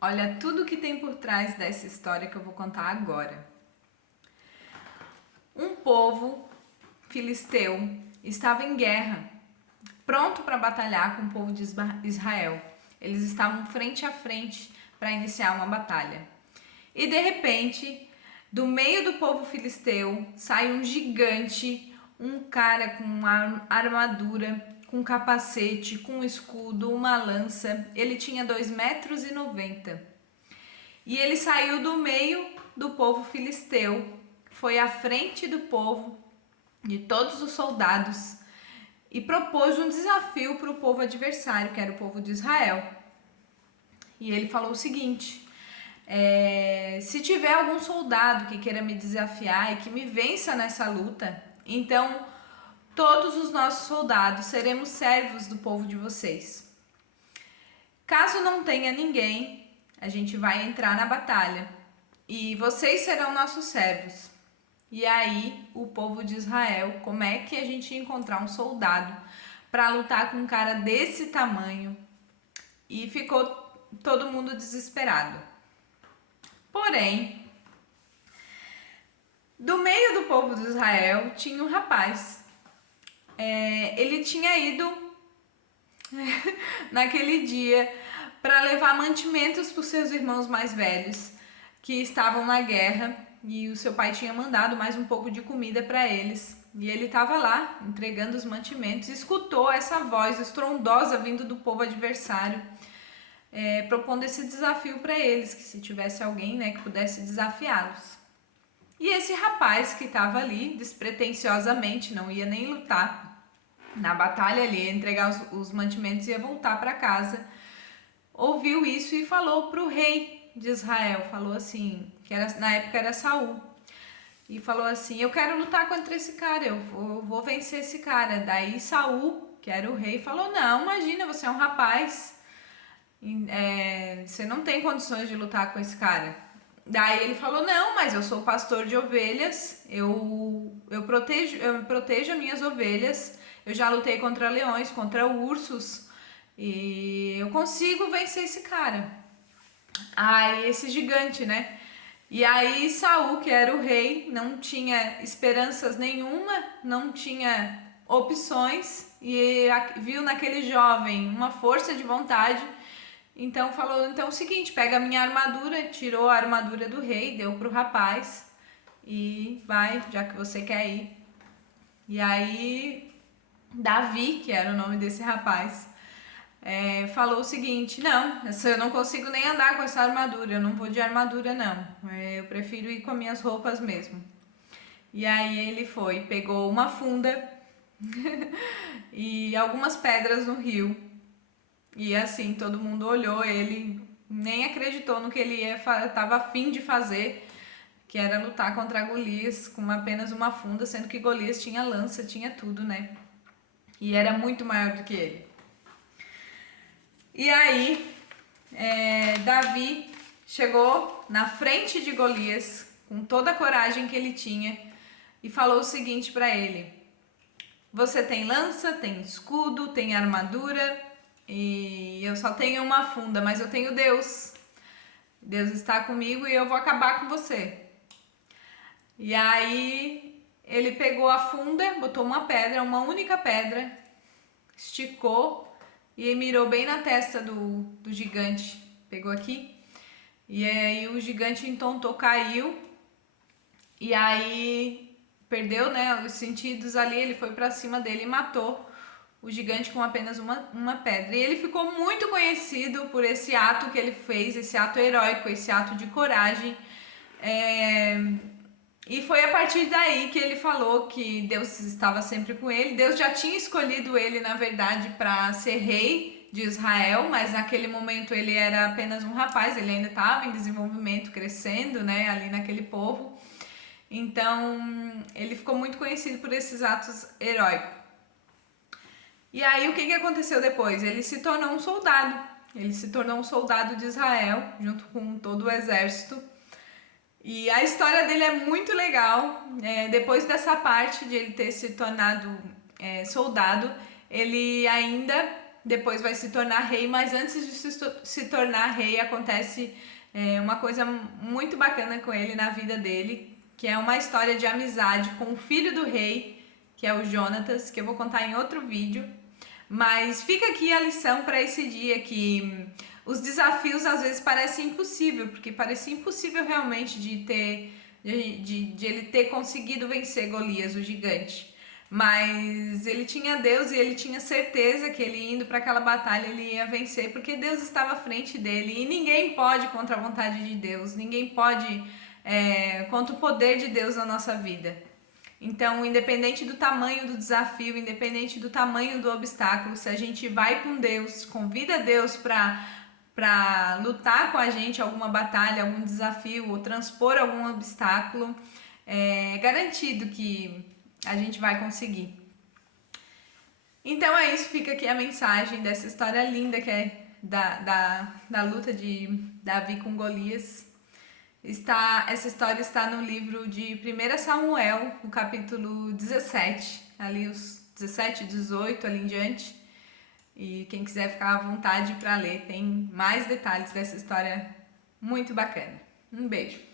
Olha tudo que tem por trás dessa história que eu vou contar agora. Um povo filisteu estava em guerra, pronto para batalhar com o povo de Israel. Eles estavam frente a frente para iniciar uma batalha. E de repente, do meio do povo filisteu, sai um gigante, um cara com uma armadura, com capacete, com um escudo, uma lança. Ele tinha 2,90 m. E ele saiu do meio do povo filisteu, foi à frente do povo, de todos os soldados, e propôs um desafio para o povo adversário, que era o povo de Israel. E ele falou o seguinte: se tiver algum soldado que queira me desafiar e que me vença nessa luta, então todos os nossos soldados seremos servos do povo de vocês. Caso não tenha ninguém, a gente vai entrar na batalha e vocês serão nossos servos. E aí o povo de Israel, como é que a gente ia encontrar um soldado para lutar com um cara desse tamanho? E ficou todo mundo desesperado. Porém, do meio do povo de Israel tinha um rapaz. Ele tinha ido naquele dia para levar mantimentos para os seus irmãos mais velhos que estavam na guerra, e o seu pai tinha mandado mais um pouco de comida para eles. E ele estava lá entregando os mantimentos e escutou essa voz estrondosa vindo do povo adversário, propondo esse desafio para eles, que se tivesse alguém, que pudesse desafiá-los. E esse rapaz que estava ali, despretensiosamente, não ia nem lutar na batalha ali, ia entregar os mantimentos e ia voltar para casa, ouviu isso e falou para o rei de Israel, falou assim, que na época era Saul, e falou assim: eu quero lutar contra esse cara, eu vou vencer esse cara. Daí Saul, que era o rei, falou: não, imagina, você é um rapaz, você não tem condições de lutar com esse cara. Daí ele falou: não, mas eu sou pastor de ovelhas, eu protejo as minhas ovelhas, eu já lutei contra leões, contra ursos, e eu consigo vencer esse cara. Aí esse gigante, E aí Saul, que era o rei, não tinha esperanças nenhuma, não tinha opções, e viu naquele jovem uma força de vontade. Então falou: então é o seguinte, pega a minha armadura, tirou a armadura do rei, deu pro rapaz e vai, já que você quer ir. E aí Davi, que era o nome desse rapaz, falou o seguinte: não, eu não consigo nem andar com essa armadura, eu não vou de armadura não, eu prefiro ir com as minhas roupas mesmo. E aí ele foi, pegou uma funda e algumas pedras no rio, e assim todo mundo olhou ele, nem acreditou no que ele estava a fim de fazer, que era lutar contra Golias com apenas uma funda, sendo que Golias tinha lança, tinha tudo, e era muito maior do que ele. E aí, Davi chegou na frente de Golias, com toda a coragem que ele tinha, e falou o seguinte para ele: você tem lança, tem escudo, tem armadura, e eu só tenho uma funda, mas eu tenho Deus. Deus está comigo e eu vou acabar com você. E aí ele pegou a funda, botou uma pedra, uma única pedra, esticou e mirou bem na testa do gigante. Pegou aqui. E aí o gigante entontou, caiu. E aí perdeu, os sentidos ali. Ele foi pra cima dele e matou o gigante com apenas uma pedra. E ele ficou muito conhecido por esse ato que ele fez, esse ato heróico, esse ato de coragem. E foi a partir daí que ele falou que Deus estava sempre com ele. Deus já tinha escolhido ele, na verdade, para ser rei de Israel, mas naquele momento ele era apenas um rapaz, ele ainda estava em desenvolvimento, crescendo, ali naquele povo. Então, ele ficou muito conhecido por esses atos heróicos. E aí, o que aconteceu depois? Ele se tornou um soldado. Ele se tornou um soldado de Israel, junto com todo o exército. E a história dele é muito legal. Depois dessa parte de ele ter se tornado soldado, ele ainda depois vai se tornar rei, mas antes de se tornar rei acontece uma coisa muito bacana com ele na vida dele, que é uma história de amizade com o filho do rei, que é o Jonatas, que eu vou contar em outro vídeo. Mas fica aqui a lição para esse dia, que os desafios às vezes parecem impossível, porque parecia impossível realmente de ele ter conseguido vencer Golias, o gigante. Mas ele tinha Deus e ele tinha certeza que ele indo para aquela batalha ele ia vencer, porque Deus estava à frente dele e ninguém pode contra a vontade de Deus, ninguém pode contra o poder de Deus na nossa vida. Então, independente do tamanho do desafio, independente do tamanho do obstáculo, se a gente vai com Deus, convida Deus para lutar com a gente alguma batalha, algum desafio ou transpor algum obstáculo, é garantido que a gente vai conseguir. Então é isso, fica aqui a mensagem dessa história linda que é da luta de Davi com Golias. Essa história está no livro de 1 Samuel, no capítulo 17, ali os 17, 18 ali em diante. E quem quiser ficar à vontade para ler, tem mais detalhes dessa história muito bacana. Um beijo!